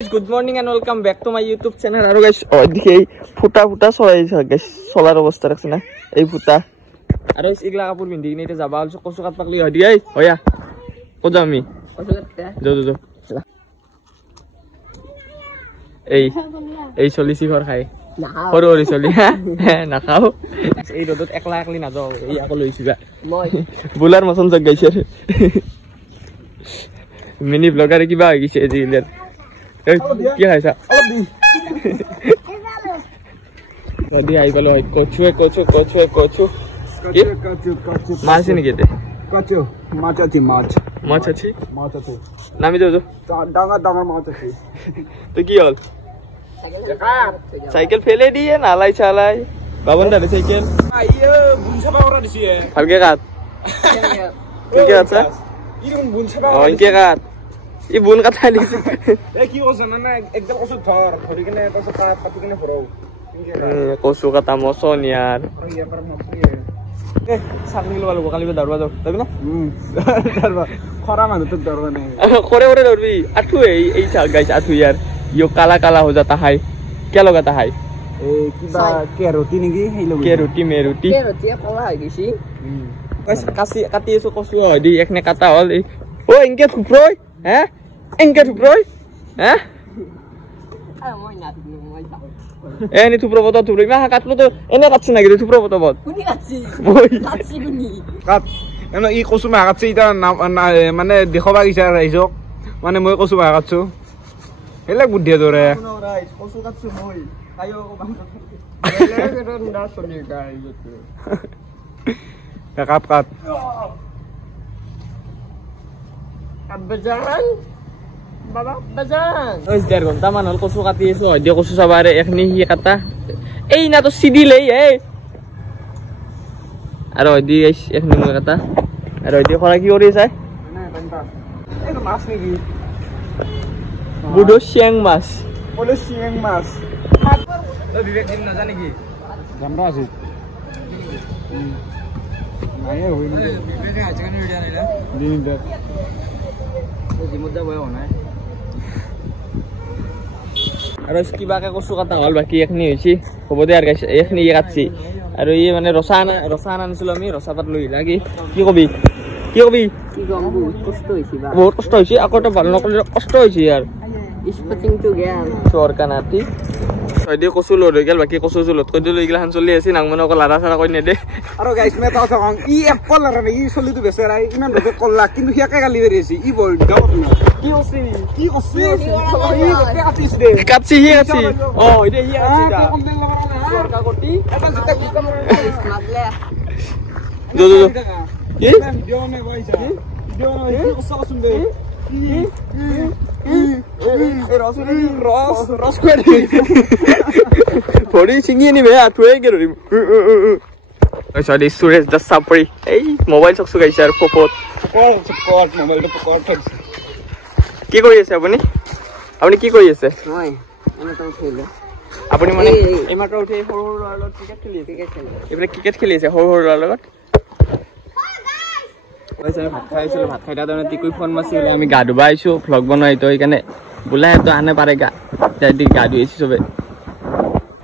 Good morning and welcome back to my YouTube channel. Aro guys, oidike futa solai guys, solar obostha rakhse na ei futa. Aro igla kapur bindi kine jaba also kosu kat pakli hodi ei hoya. Ko jami. Kosu katte. Jo. Ei solisi khor khai. Hori soli ha na khao. Ei rodot ekla ekli na jao. Ei ako loisu ga. Moi. Bular moson jog gaise. Mini vlogger ki ba gise ejiler. কি খাইছা নদী আই পালো কচু কি মাছ নেকি এতে কচু মাছ আছে নামি যাও ডাঙৰ মাছ আছে তো কি হল সাইকেল ফেলে দিয়ে নালাই চালাই বাবন দালে সাইকেল আইও বুনছাবা ওরা দিছি ভালকে কাট কি আছে ইরুন বুনছাবা ওইকে কাট ই বুন কথা লিখি এ কি কছ না একদম কছ ধৰি কিনে কছ পাতি কিনে ভৰাও কছ কথা মছন ইয়াৰ ইয়া پر মছলি এ সামনে লব কালি দৰবা যাও তবে না দৰবা খৰা মানুহ তো দৰবা নাই খৰে দৰবি আঠু এই গাইছ আঠু ইয়াৰ ইও কালা हो जाता है क्या लगाता है ए কিবা কেৰোটি নেকি হেই লগ কেৰোটি কলা হৈ গিছি কছ কাটি এসো কছ দি একনে কাটা হল ও ইনকে থুপ্ৰই হ্যাঁ এনকে থুপ্ৰই হ্যাঁ মই না মই এনি থুপ্ৰবত থুপ্ৰই মা কাটলো তো এনে কাটছ নাকি থুপ্ৰবত বত কোনি কাটছি কোনি কাট এনো ই কসু মা কাটছি ইটা মানে দেখবা গিছা রাইজক মানে মই কসু মা কাটছো হেলে বুদ্ধি ধরে কসু কাটছো মই কাইও বাম এলে না শুনি গাই কাট Bajan Baba bajan ওই 1.5 ঘন্টা মান হল কচু কাটি আছো হইদে কচু চাবারে এখনি হি কাটা এই না তো সিডি লই আর হইদি গাইস এখনি মই কাটা আর হইদি খরা কি করি চাই না বান্তা এই তো মাছ নেকি বুডো শিং মাছ তো বিবেক দিন না জানি কি জামরা আছে নাই হই না বিবেকে আজকাল ভিডিও নাই না দিন দে আৰু কিবাকে কচু কাটা হল বাকি এখনি হইছি হ'ব দে আর গাইস এখনি কাটছি আৰু ই মানে ৰসা আনিছিল আমি ৰসা পাত লৈ লাগি কি কবি বহুত কষ্ট হইছি আকটো ভাল নকলে কষ্ট হইছি यार স্পটিং টু গেল সরকানাতি হইদে কচু লৈ গেল বাকি কচু জলত কই দিল ইগলা হান চলি আছে নাং মানে কলা সারা কই নেদে আৰু গাইস মে তাও থাকং ই এক কলার রে ই চলি তো বেচেরা ইমান বড় কলা কিন্তু হিয়াকে গালি বেরিয়েছি ই বল ডাউট না কি হচ্ছে ই গতে কাটিছ দে কাটছি হি আছে ও ইদে হি আছে দা সরকা কোটি এখন যেটা কি কাম লাগলে জো কি ভিডিও মে ভাইছা ভিডিও মে কসা শুনবে রস করে পড়ি সিঙ্গি নিবে আটুয়ে গেল সরি সুরেশ দা সাপরি এই মোবাইল চকসু গাইছে আর পপট মোবাইলটা পকট থাকছে কি কই আছে আপনি কি কই আছে মই আমি তো খেলে আপনি মানে এমাটা উঠে হর লগত ক্রিকেট খেলি আছে হর লগত ভাত খাইছিল ভাত খাই ফোন মাছিল আমি গা ধুবা আইছো ভ্লগ বনাই তো এইখানে বোলাই তো আনে পাৰে গা ধুইছি চবে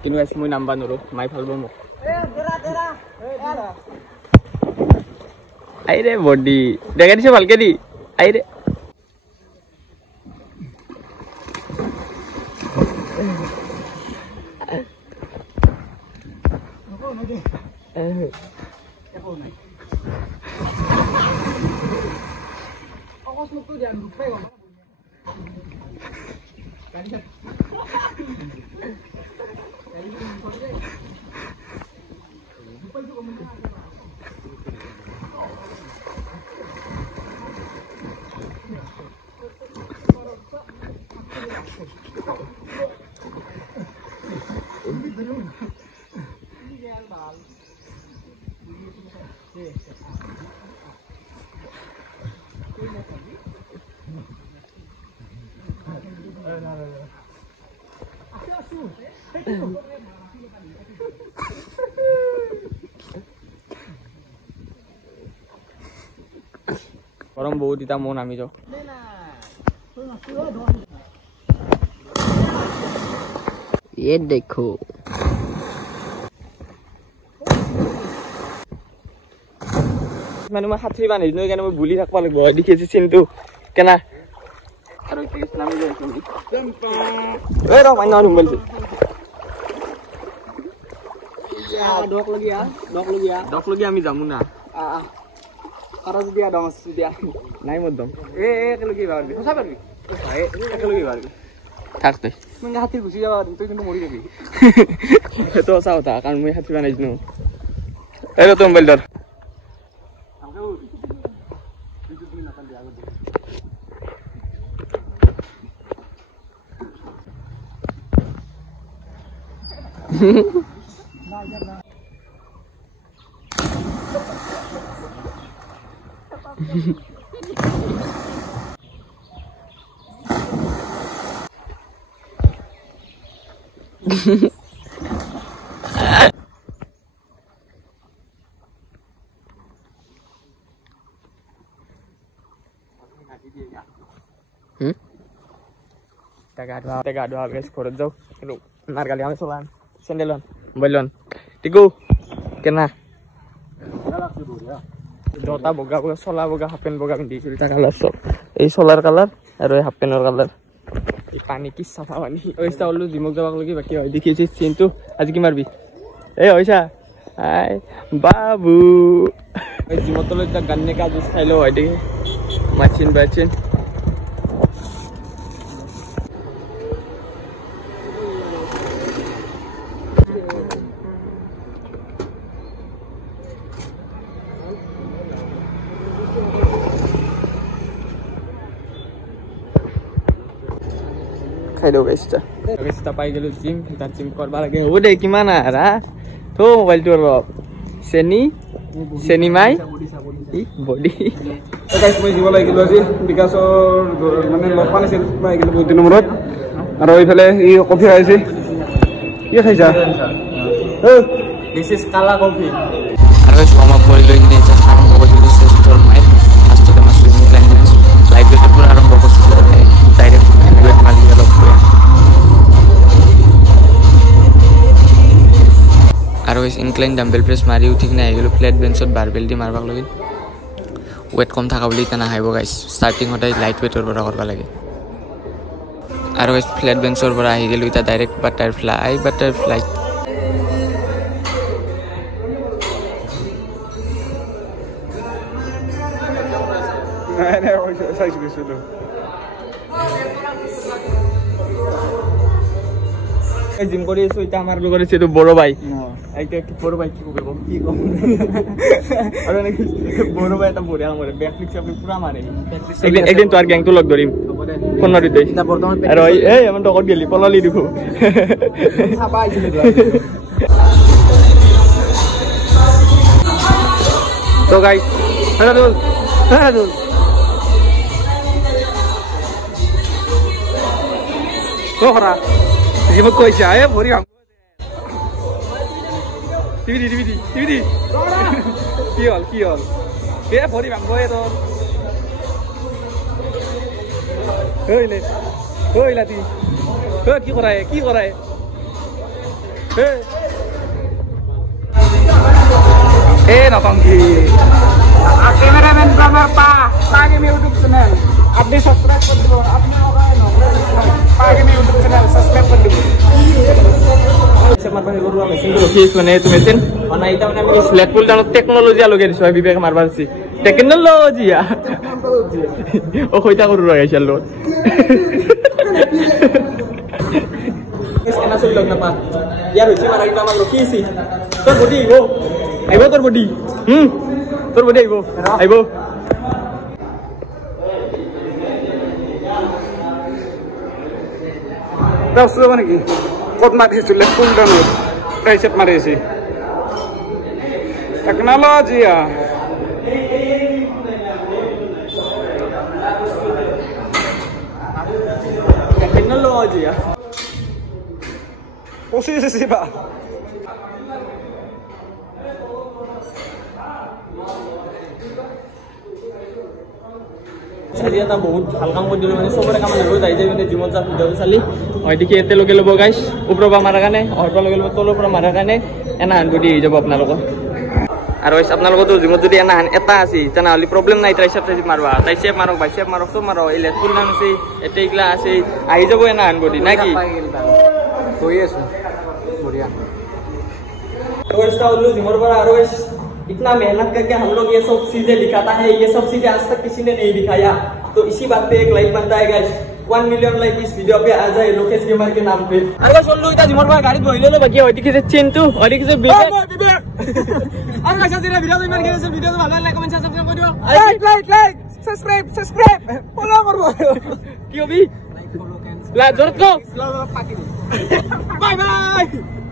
কিন্তু গাইছ মই নাম্বাৰ নৰো মাই ভালব মোক আইরে বডি দেখা দিছে ভালকে দি আইরে গরম বহুত ইটা মন আমি যাও ये देखो মানে মই হাতৰি বান্ধি দিলো কেনে মই বুলি থাকবা লাগিব দেখিছি চিনটো কেনা আৰু কি নামি যাই তুমি এই ৰ মাইনা মোবাইলটো ডক লগিয়া আমি যামু না খৰচ দিয়া ডংস দিয়া নাই মদম একেলগে পাৰবি সঁচা পাৰবি একেলগে পাৰবি থাক তই মই হাতীৰ গুচি যাবা তই কিন্তু মৰি যাবি সেইটো সঁচা কথা কাৰণ মই হাতৰি বান্ধি দিলো এই ৰ তোৰ মোবাইল ধৰ gak doa guys korot jauh lu nar kali kami solan sendelon mobilon tiku kena jota boga boga sola boga hapen boga pindi filter color sok ei solar color aru hapenor color ei pani ki safa pani oi staulu dimok jawak lagi baki hoy dikhichi cintu aji ki marbi ei hoisa hai babu ei dimotolo ta ganne ka jus khailo hoy dekhi machin bachin খাইলো গাইছটা গাইছটা পাই গেল gym এটা gym করবা লাগে ও দে কিমান আরা তো মোবাইলটো অলপ সেনি মাই বডি তো গাইছ মই জীব লাগিল আজি বিকাশৰ মানে লগ পাইছিল পাই গেল বহুত দিনৰ মূৰত আৰু এইফালে ই কফি খাইছে কি খাইছা দিস ইজ কালা কফি আৰু সোমা পৰিলো ইনে যে আৰম্ভ কৰিলো সিস্টৰ মাই ফাৰ্ষ্টতে মাছ সুইমিং লাইন লাইভটো পুৰা আৰম্ভ কৰিছিল ডাইৰেক্ট এন্ড্ৰইড মালি অলপ আৰু ইনক্লাইন ডাম্বেল প্ৰেছ মাৰি উঠি কিনে আহি গ'লো ফ্লেট বেঞ্চত বাৰবেল দি মাৰবাক লাগিল ৱেট কম থকা বুলি তেনে আহিব গাইছ ষ্টাৰ্টিং সদায় লাইট ৱেটৰ পৰা কৰিব লাগে আৰু ফ্লেট বেঞ্চৰ পৰা আহি গ'লো এতিয়া ডাইৰেক্ট বাটাৰফ্লাই জিম কৰি আছো এটা আমাৰ লগত আছে তো বড় ভাই আইতে কি বড় ভাই কি কব কি কম আৰু নাকি বড় ভাই এটা বড়িয়া মারে ব্যাকফ্লিপ আপনি পুরা মারে একদিন তো আর গ্যাং তো লগ ধরিম ফোন মারি দেই আর এই আমি ডকত গেলি পলালি দিব খাবা আইছিল তো গাইস হ্যালো কোহরা জিম কইছা এ ভরি আম টিভি কি হল কে ভরি আম গয়ে তো ওই লাতি কি করায় এ নতংকি कैमरामैन ब्रह्मा पागे में YouTube चैनल अपने सब्सक्राइब कर दो अपने पागे में YouTube चैनल सब्सक्राइब कर दो मारबा गरु मेसिन रखिस माने तो मेसिन माने इटा माने আমি ফ্ল্যাট পুল ডাউন টেকনোলজি লগাই দিছো বিবেক মারবাছি টেকনোলজি ও কইতা গরু লাগাইছিল লো এসনা সব লগ না পা ইয়ার হইছে মারা কিন্তু আমার রখিছি তোর বডি আইবো তোর বডি তোর বডি আইবো দশ মানে কি কত মারিছিল ফুল ডাউন প্রাইসেট মারিছি টেকনোলজি Posisi Pak. চালি এটা বহুত ভাল কাম কৰি দিলোঁ মানে চবৰে কাম লাগিব যাই যাই মানে জিমত যা ভিডিঅ'টো চালি হয় দেখি এতে লগে ল'ব গাইছ ওপৰৰ পৰা মাৰাৰ কাৰণে অহৰ লগে ল'ব তলৰ পৰা মাৰাৰ কাৰণে এনা হান বডি হৈ যাব আপোনালোকৰ আৰু আপোনালোকতো জিমত যদি এনা হান এটা আছে তেনেহ'লে প্ৰব্লেম নাই ট্ৰাইচেপ চাইচেপ মাৰবা ট্ৰাইচেপ মাৰক বাইচেপ মাৰক চব মাৰক এই লেট পুল ডাউন আছে এতে এইগিলা আছে আহি যাব এনা হান বডি না কি হৈ আছো বঢ়িয়া जिमर पर इतना मेहनत करके हम लोग ये सब चीजें दिखाता है ये सब चीजें आज तक किसी ने नहीं दिखाया तो इसी बात पे एक लाइक बनता है गाइस 1 मिलियन लाइक इस वीडियो पे आ जाए लोकेश गेमर के नाम पे अरे बोल लो इतना जिमर पर गाड़ी धोइले लो बाकी होती किसे चिंटू और किसे विवेक और कैसा तेरा वीडियो में मेरे से वीडियो तो भालो लाइक कमेंट सब्सक्राइब कर दो लाइक सब्सक्राइब फॉलो करो क्यों भी लाइक फॉलो कैंसिल ला जरूरत को बाय बाय